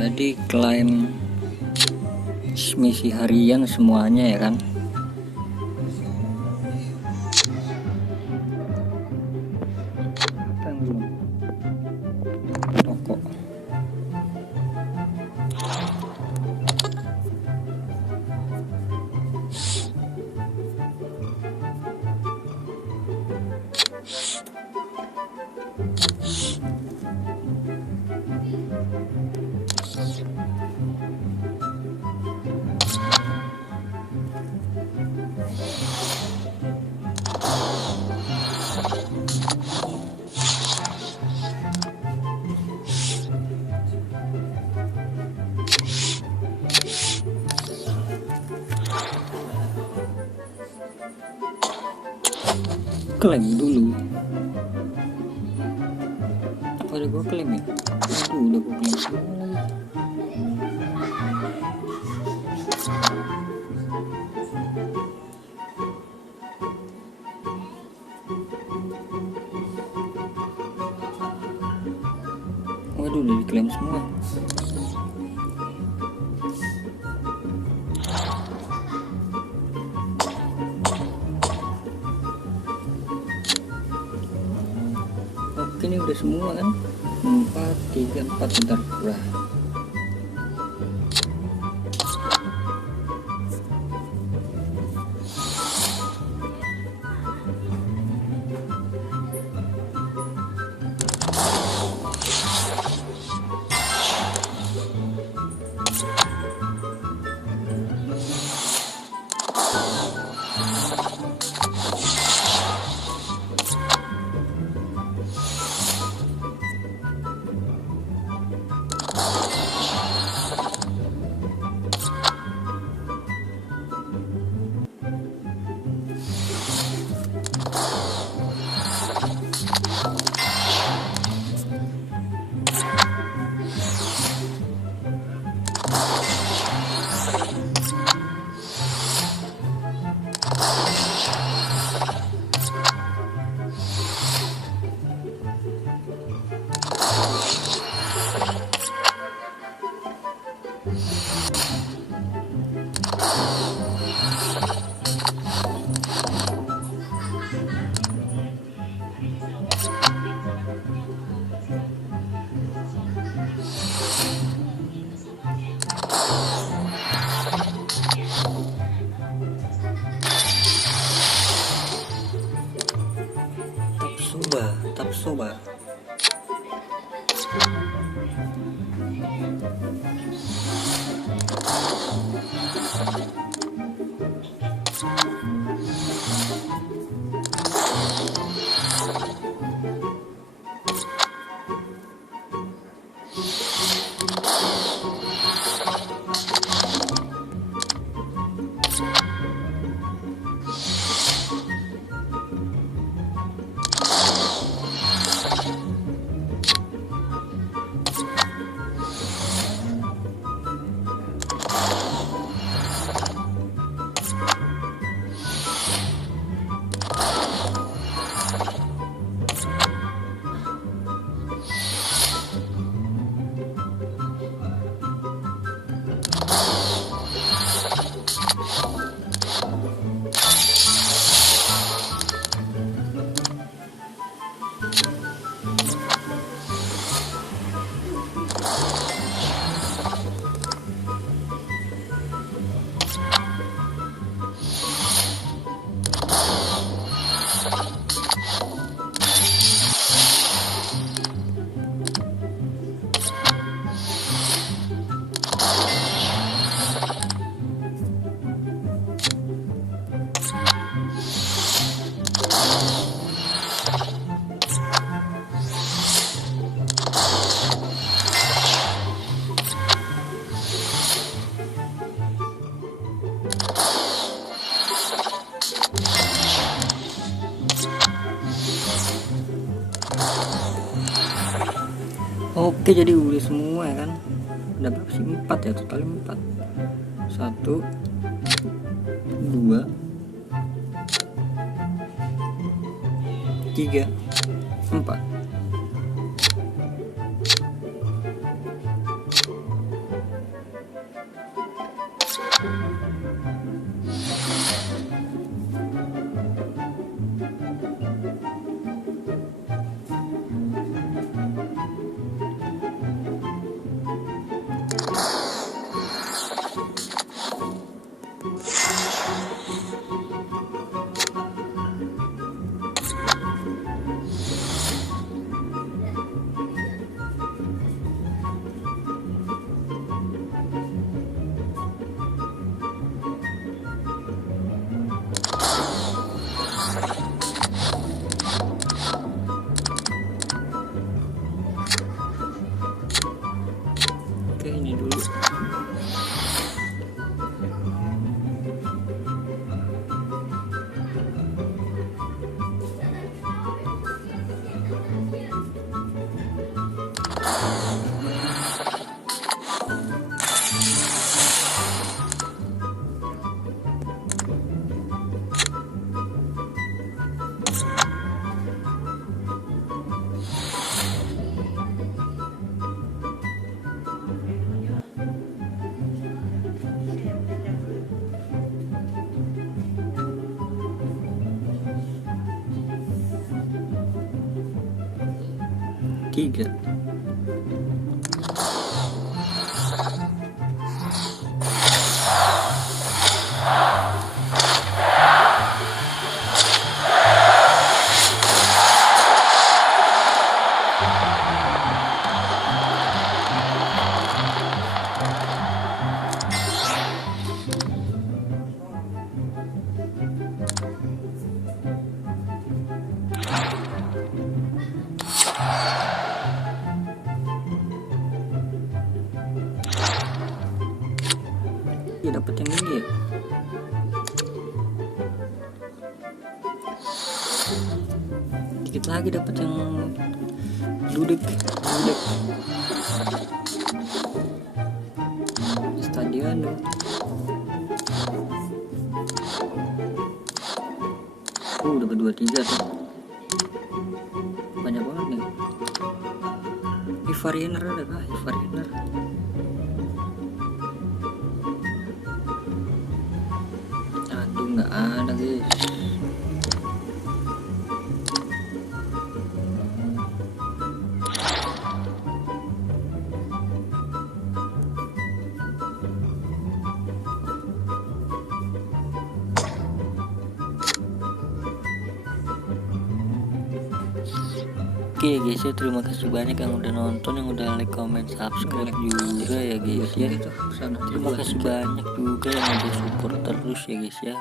Jadi klaim misi harian semuanya ya kan. Apa yang belum? Toko. Klaim dulu. Apa ada gua klaim ya? Aduh, udah gua klaim semua lagi. Waduh, udah diklaim semua. Oke, ini udah semua kan? 4, 3, 4 bentar. Udah. Tapsoba. Oke, jadi udah semua ya kan. Ada berapa sih? 4 ya, totalnya 4. 1 2 3 4. Oke, ini dulu. Tiga. Ya dapat yang ini ya. Dikit lagi dapat yang ludek. Stadion dong. Dapat 23 tuh. Banyak banget nih. Ivariner ada kah? Ivariner. Aduh, nggak ada guys. Oke guys ya, terima kasih banyak yang udah nonton, yang udah like, comment, subscribe juga ya guys ya. Terima kasih banyak juga yang udah support terus ya guys ya.